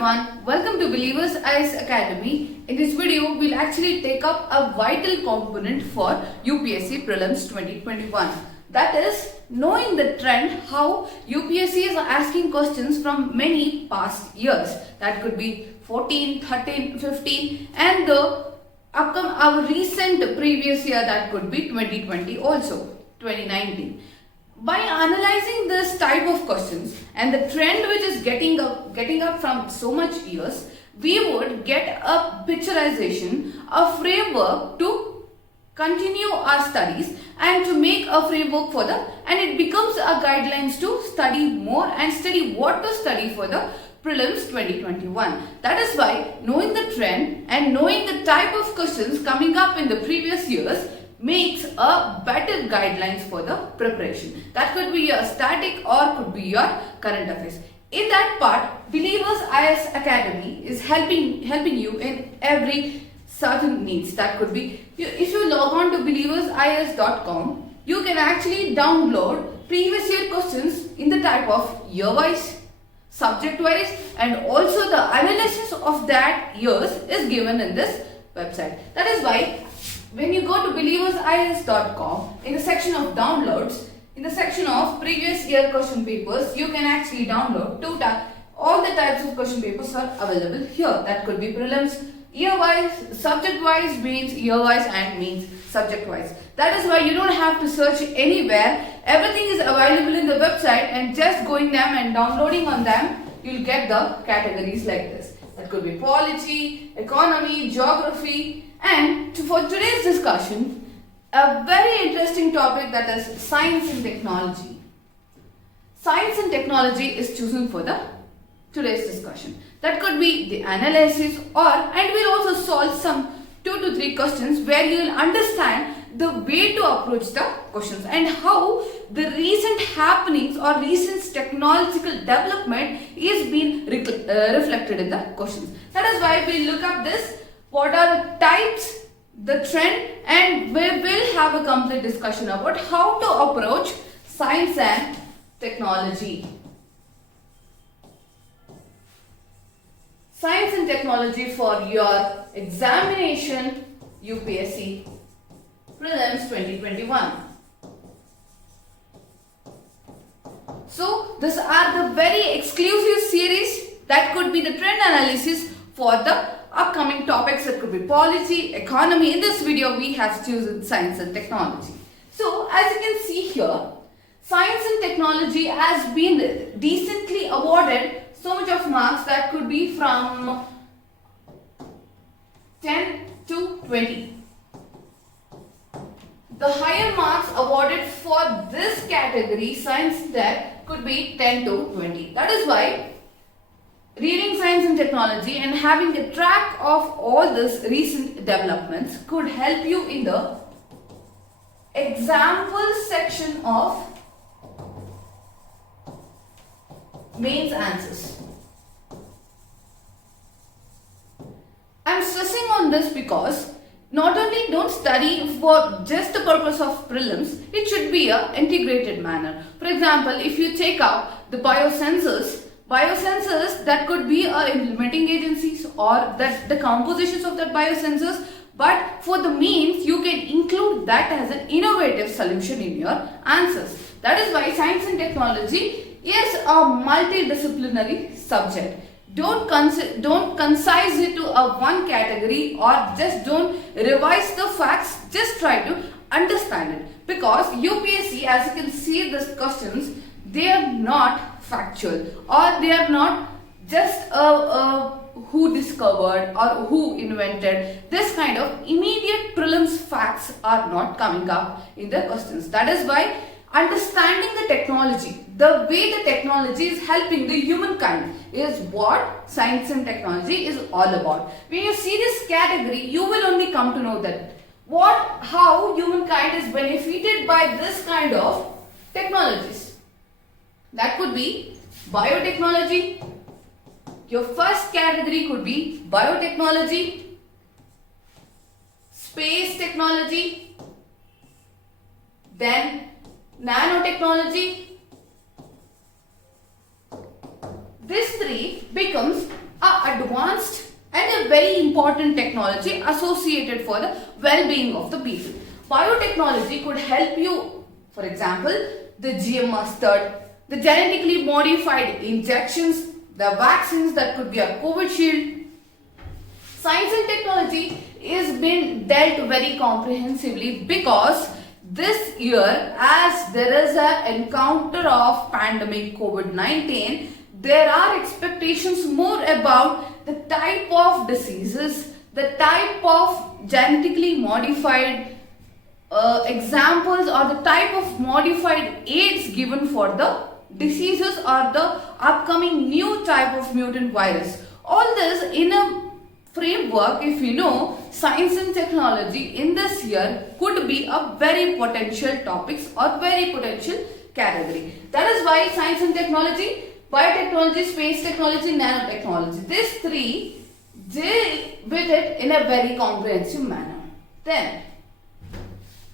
everyone, welcome to Believers IS Academy. In this video, we'll actually take up a vital component for UPSC Prelims 2021. That is, knowing the trend how UPSC is asking questions from many past years. That could be 14, 13, 15 and our recent previous year, that could be 2020 also, 2019. By analyzing this type of questions and the trend which is getting up from so much years, we would get a picturization, a framework to continue our studies and to make a framework for and it becomes a guidelines to study more and study what to study for the Prelims 2021. That is why knowing the trend and knowing the type of questions coming up in the previous years makes a better guidelines for the preparation. That could be your static or could be your current affairs. In that part, Believers IS Academy is helping you in every certain needs. That could be, if you log on to believersis.com, you can actually download previous year questions in the type of year-wise, subject-wise, and also the analysis of that years is given in this website. That is why when you go to believersis.com, in the section of downloads, in the section of previous year question papers, you can actually download all the types of question papers are available here. That could be prelims, year-wise, subject-wise, means year-wise and means subject-wise. That is why you don't have to search anywhere. Everything is available in the website and just going them and downloading on them, you'll get the categories like this. That could be polity, economy, geography. And for today's discussion, a very interesting topic, that is science and technology. Science and technology is chosen for the today's discussion. That could be the analysis and we'll also solve some 2 to 3 questions where you will understand the way to approach the questions and how the recent happenings or recent technological development is being reflected in the questions. That is why we look up this. What are the types, the trend, and we will have a complete discussion about how to approach science and technology. Science and technology for your examination UPSC Prelims 2021. So these are the very exclusive series that could be the trend analysis for the upcoming topics. That could be polity, economy. In this video we have chosen science and technology. So as you can see here, science and technology has been decently awarded so much of marks, that could be from 10 to 20. The higher marks awarded for this category, science tech, could be 10 to 20. That is why reading science and technology and having a track of all these recent developments could help you in the example section of mains answers. I'm stressing on this because not only don't study for just the purpose of prelims, it should be an integrated manner. For example, if you take out the biosensors, that could be implementing agencies or that the compositions of that biosensors, but for the means you can include that as an innovative solution in your answers. That is why science and technology is a multidisciplinary subject. Don't concise it to a one category or just don't revise the facts, just try to understand it. Because UPSC, as you can see these questions, they are not factual or they are not just who discovered or who invented. This kind of immediate prelims facts are not coming up in the questions. That is why understanding the technology, the way the technology is helping the humankind, is what science and technology is all about. When you see this category, you will only come to know that how humankind is benefited by this kind of technologies. That could be biotechnology. Your first category could be biotechnology, space technology, then nanotechnology. This three becomes a are advanced and a very important technology associated for the well-being of the people. Biotechnology could help you, for example, the GM mustard, the genetically modified injections, the vaccines that could be a COVID shield. Science and technology is been dealt very comprehensively because this year, as there is an encounter of pandemic COVID-19, there are expectations more about the type of diseases, the type of genetically modified examples or the type of modified aids given for the diseases or the upcoming new type of mutant virus. All this in a framework, if you know, science and technology in this year could be a very potential topics or very potential category. That is why science and technology, biotechnology, space technology, nanotechnology, these three deal with it in a very comprehensive manner. Then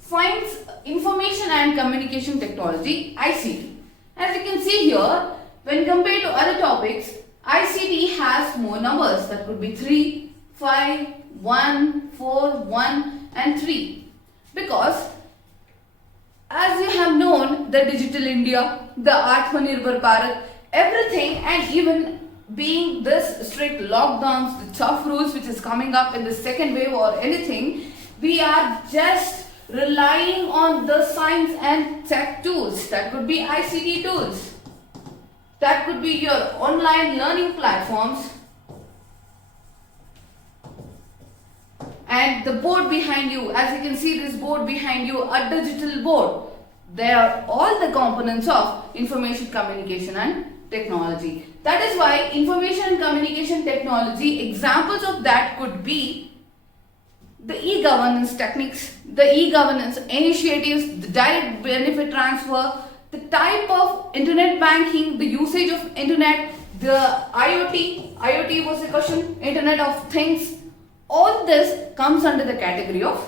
science, information and communication technology, ICT. As you can see here, when compared to other topics, ICT has more numbers, that could be 3, 5, 1, 4, 1 and 3. Because as you have known, the Digital India, the Atmanirbhar Bharat, everything, and even being this strict lockdowns, the tough rules which is coming up in the second wave or anything, we are just relying on the science and tech tools. That could be ICT tools. That could be your online learning platforms. And the board behind you, as you can see this board behind you, a digital board. They are all the components of information communication and technology. That is why information and communication technology, examples of that could be the e-governance techniques, the e-governance initiatives, the direct benefit transfer, the type of internet banking, the usage of internet, the IoT was a question, Internet of Things. All this comes under the category of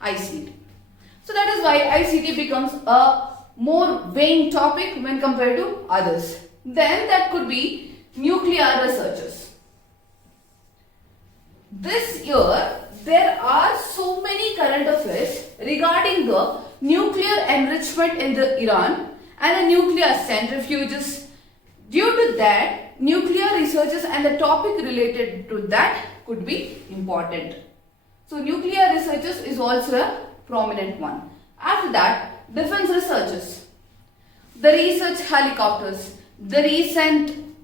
ICT. So that is why ICT becomes a more vague topic when compared to others. Then that could be nuclear researchers. This year there are so many current affairs regarding the nuclear enrichment in the Iran and the nuclear centrifuges. Due to that, nuclear researches and the topic related to that could be important. So nuclear researches is also a prominent one. After that, defense researches, the research helicopters, the recent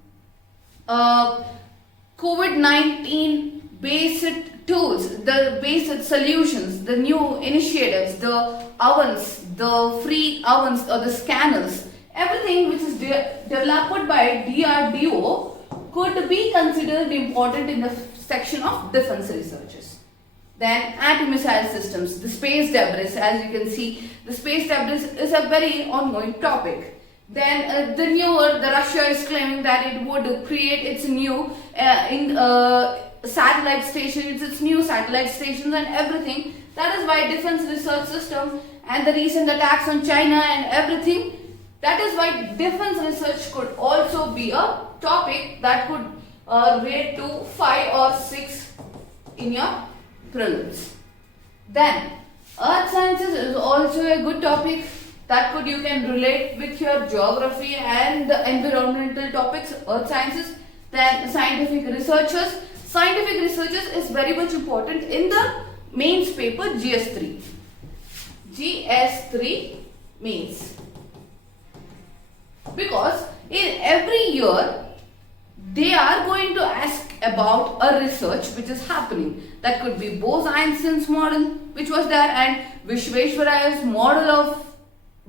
COVID-19 based tools, the based solutions, the new initiatives, the ovens, the free ovens or the scanners, everything which is developed by DRDO could be considered important in the section of defense researches. Then anti-missile systems, the space debris, as you can see, the space debris is a very ongoing topic. Then the Russia is claiming that it would create its new satellite stations, its new satellite stations and everything. That is why defense research system and the recent attacks on China and everything. That is why defense research could also be a topic that could rate to 5 or 6 in your prelims. Then earth sciences is also a good topic that could you can relate with your geography and the environmental topics, earth sciences. Then scientific researchers. Scientific researchers is very much important in the mains paper GS3. GS3 mains. Because in every year they are going to ask about a research which is happening. That could be Bose-Einstein's model which was there and Vishveshwaraya's model of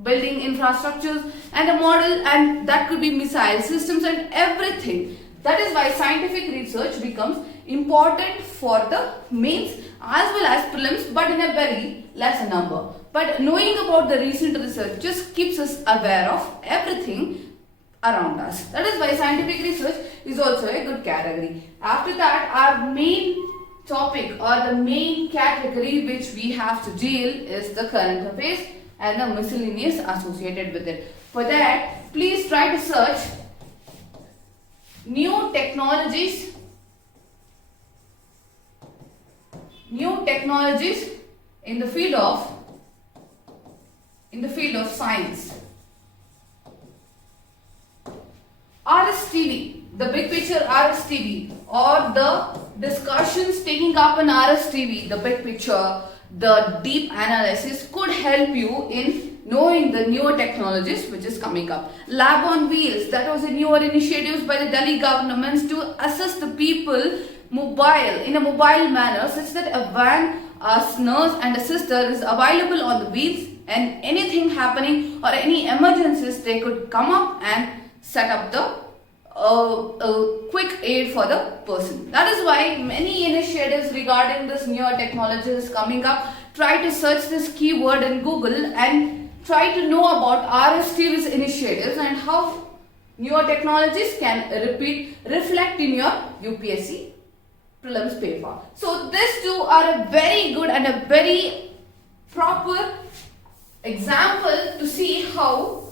building infrastructures and a model, and that could be missile systems and everything. That is why scientific research becomes important for the mains as well as prelims, but in a very lesser number. But knowing about the recent research just keeps us aware of everything around us. That is why scientific research is also a good category. After that, our main topic or the main category which we have to deal is the current affairs and the miscellaneous associated with it. For that, please try to search new technologies new technologies in the field of science. RSTV, the big picture RSTV, or the discussions taking up in RSTV, the big picture, the deep analysis could help you in knowing the newer technologies which is coming up. Lab on Wheels, that was a newer initiatives by the Delhi governments to assist the people in a mobile manner, such that a van, a nurse and a sister is available on the wheels, and anything happening or any emergencies, they could come up and set up the quick aid for the person. That is why many initiatives regarding this newer technology is coming up. Try to search this keyword in Google and try to know about RSTV's initiatives and how newer technologies can reflect in your UPSC prelims paper. So these two are a very good and a very proper example to see how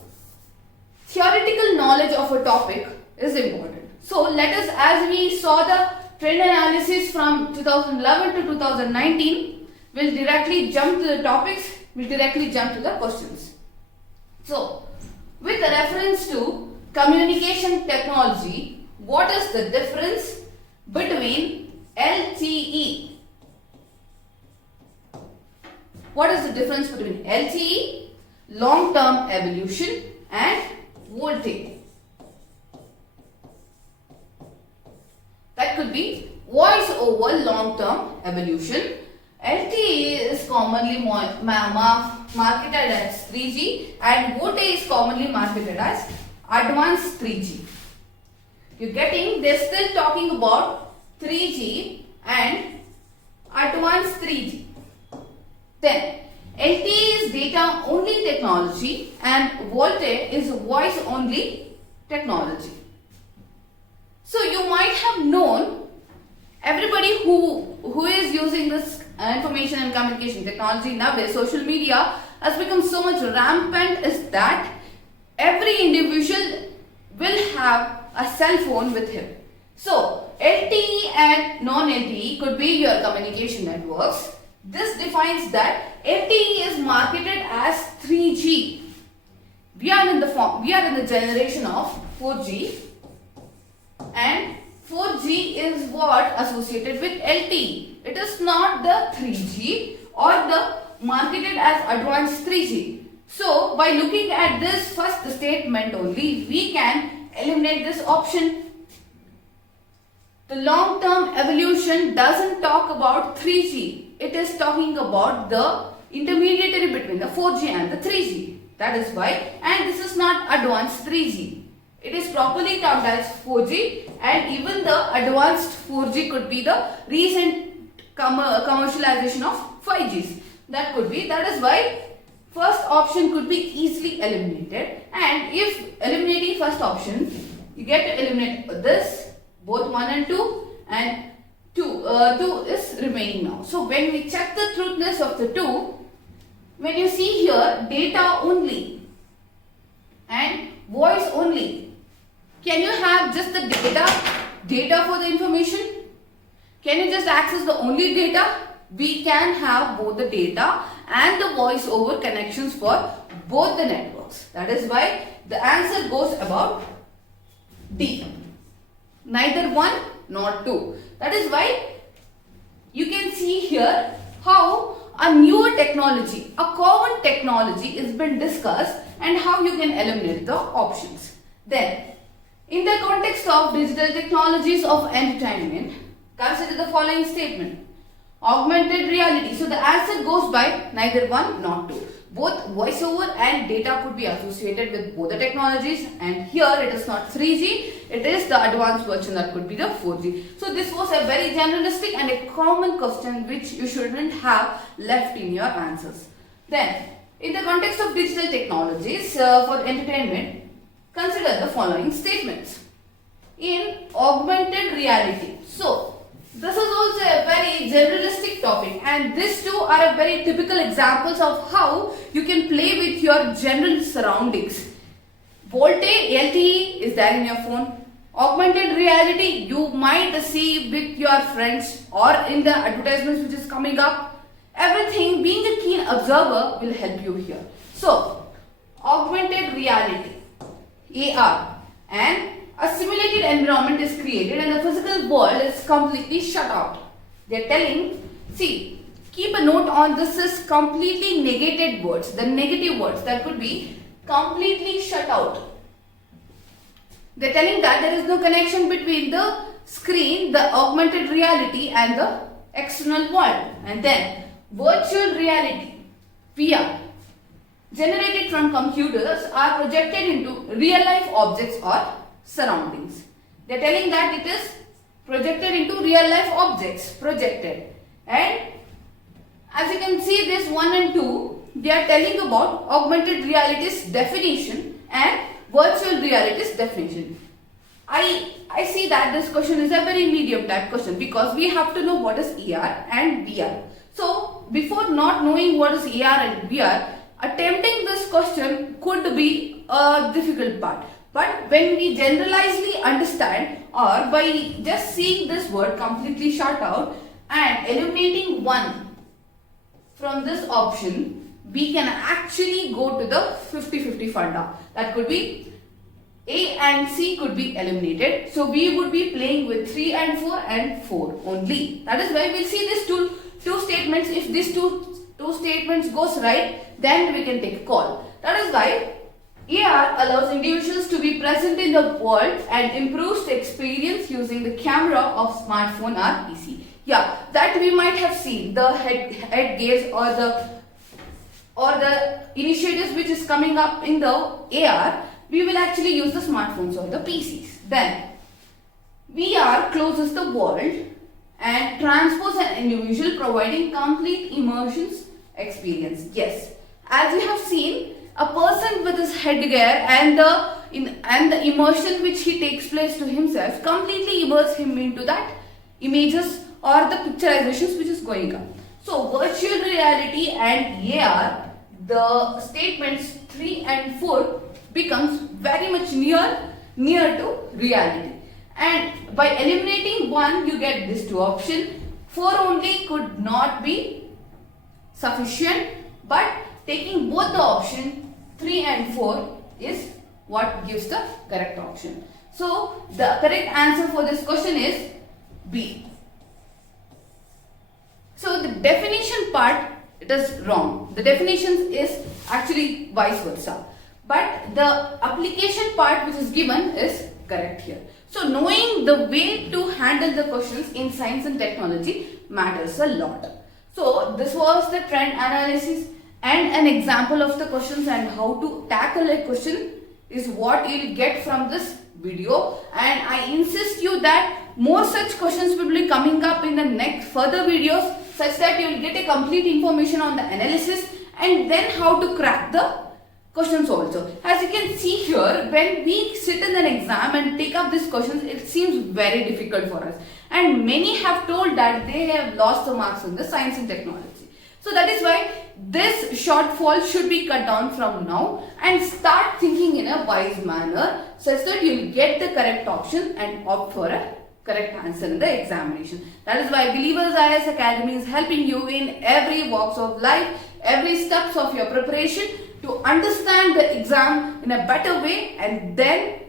theoretical knowledge of a topic is important. So let us, as we saw the trend analysis from 2011 to 2019, we'll directly jump to the topics, we'll directly jump to the questions. So, with the reference to communication technology, what is the difference between LTE? What is the difference between LTE, long-term evolution, and VoLTE? That could be voice over long-term evolution. LTE is commonly marketed as 3G and VoLTE is commonly marketed as advanced 3G. You're getting, they're still talking about 3G and advanced 3G. Then LTE is data only technology and VoLTE is voice only technology. So you might have known, everybody who is using this information and communication technology nowadays, social media has become so much rampant, is that every individual will have a cell phone with him. So LTE and non-LTE could be your communication networks. This defines that LTE is marketed as 3G. We are in the generation of 4G. And 4G is what associated with LTE. It is not the 3G or the marketed as advanced 3G. So by looking at this first statement only, we can eliminate this option. The long-term evolution doesn't talk about 3G. It is talking about the intermediary between the 4G and the 3G. That is why, and this is not advanced 3G. It is properly termed as 4G, and even the advanced 4G could be the recent commercialization of 5Gs. That is why first option could be easily eliminated, and if eliminating first option, you get to eliminate this, both 1 and 2, and 2 is remaining now. So when we check the truthness of the 2, when you see here data only and voice only, can you have just the data for the information? Can you just access the only data? We can have both the data and the voice over connections for both the networks. That is why the answer goes about D. Neither 1 nor 2. That is why you can see here how a newer technology, a common technology is been discussed and how you can eliminate the options. Then, in the context of digital technologies of entertainment, consider the following statement. Augmented reality. So the answer goes by neither 1 nor 2. Both voiceover and data could be associated with both the technologies, and here it is not 3G, it is the advanced version that could be the 4G. So this was a very generalistic and a common question which you shouldn't have left in your answers. Then, in the context of digital technologies for entertainment, consider the following statements. In augmented reality. So, this is also a very generalistic topic, and these two are a very typical examples of how you can play with your general surroundings. VoLTE, LTE is there in your phone. Augmented reality you might see with your friends or in the advertisements which is coming up. Everything, being a keen observer will help you here. So, augmented reality, AR, and a simulated environment is created and the physical world is completely shut out. They are telling, see, keep a note on this is completely negated words, the negative words that could be completely shut out. They're telling that there is no connection between the screen, the augmented reality and the external world. And then virtual reality, VR, generated from computers are projected into real life objects or surroundings. They're telling that it is projected into real life objects, projected. And as you can see this 1 and 2, they are telling about augmented reality's definition and virtual reality's definition. I see that this question is a very medium type question because we have to know what is AR and VR. So before not knowing what is AR and VR, attempting this question could be a difficult part. But when we generalizely understand or by just seeing this word completely shut out and eliminating one from this option, we can actually go to the 50-50 funda. That could be A and C could be eliminated. So we would be playing with 3 and 4 and 4 only. That is why we'll see these two statements. If these two statements goes right, then we can take a call. That is why AR allows individuals to be present in the world and improves the experience using the camera of smartphone or PC. Yeah, that we might have seen the head gaze or the initiatives which is coming up in the AR. We will actually use the smartphones or the PCs. Then VR closes the world and transports an individual, providing complete immersions experience. Yes, as you have seen, a person with his headgear and the immersion which he takes place to himself completely immerse him into that images or the picturizations which is going on. So virtual reality and AR, the statements 3 and 4 becomes very much near to reality. And by eliminating one, you get these two options. 4 only could not be sufficient, but taking both the option 3 and 4 is what gives the correct option. So the correct answer for this question is B. So the definition part, it is wrong. The definition is actually vice versa. But the application part which is given is correct here. So knowing the way to handle the questions in science and technology matters a lot. So this was the trend analysis and an example of the questions and how to tackle a question is what you will get from this video. And I insist you that more such questions will be coming up in the next further videos, such that you will get a complete information on the analysis and then how to crack the questions also. As you can see here, when we sit in an exam and take up these questions, it seems very difficult for us. And many have told that they have lost the marks in the science and technology. So that is why this shortfall should be cut down from now and start thinking in a wise manner such that you will get the correct option and opt for a correct answer in the examination. That is why Believers IAS Academy is helping you in every walks of life, every steps of your preparation to understand the exam in a better way and then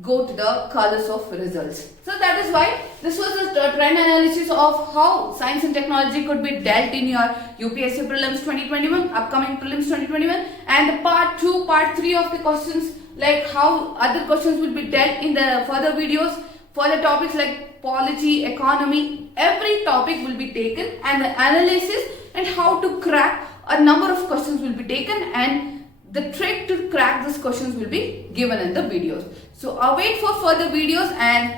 go to the colors of results. So that is why this was the trend analysis of how science and technology could be dealt in your UPSC Prelims 2021, upcoming Prelims 2021, and the part 2, part 3 of the questions, like how other questions will be dealt in the further videos. For the topics like policy, economy, every topic will be taken and the analysis and how to crack a number of questions will be taken and the trick to crack these questions will be given in the videos. So await for further videos and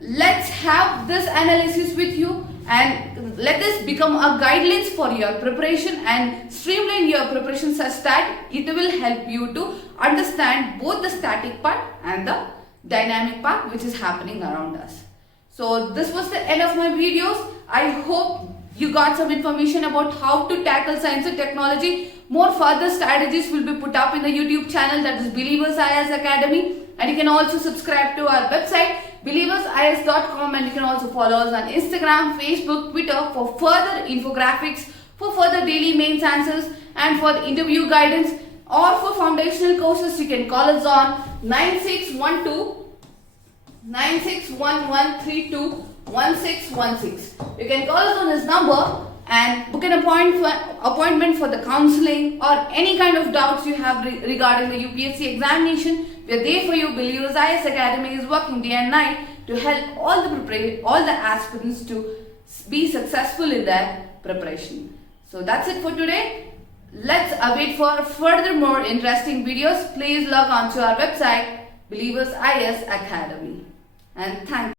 let's have this analysis with you and let this become a guidelines for your preparation and streamline your preparation such that it will help you to understand both the static part and the dynamic part which is happening around us. So this was the end of my videos. I hope you got some information about how to tackle science and technology. More further strategies will be put up in the YouTube channel, that is Believers IAS Academy, and you can also subscribe to our website believersis.com, and you can also follow us on Instagram, Facebook, Twitter for further infographics, for further daily mains answers, and for the interview guidance, or for foundational courses. You can call us on 9611321616. You can call us on this number and book an appointment for the counseling or any kind of doubts you have regarding the UPSC examination. We are there for you. Believers IAS Academy is working day and night to help all the aspirants to be successful in their preparation. So that's it for today. Let's await for further more interesting videos. Please log on to our website, Believers IAS Academy. And thank you.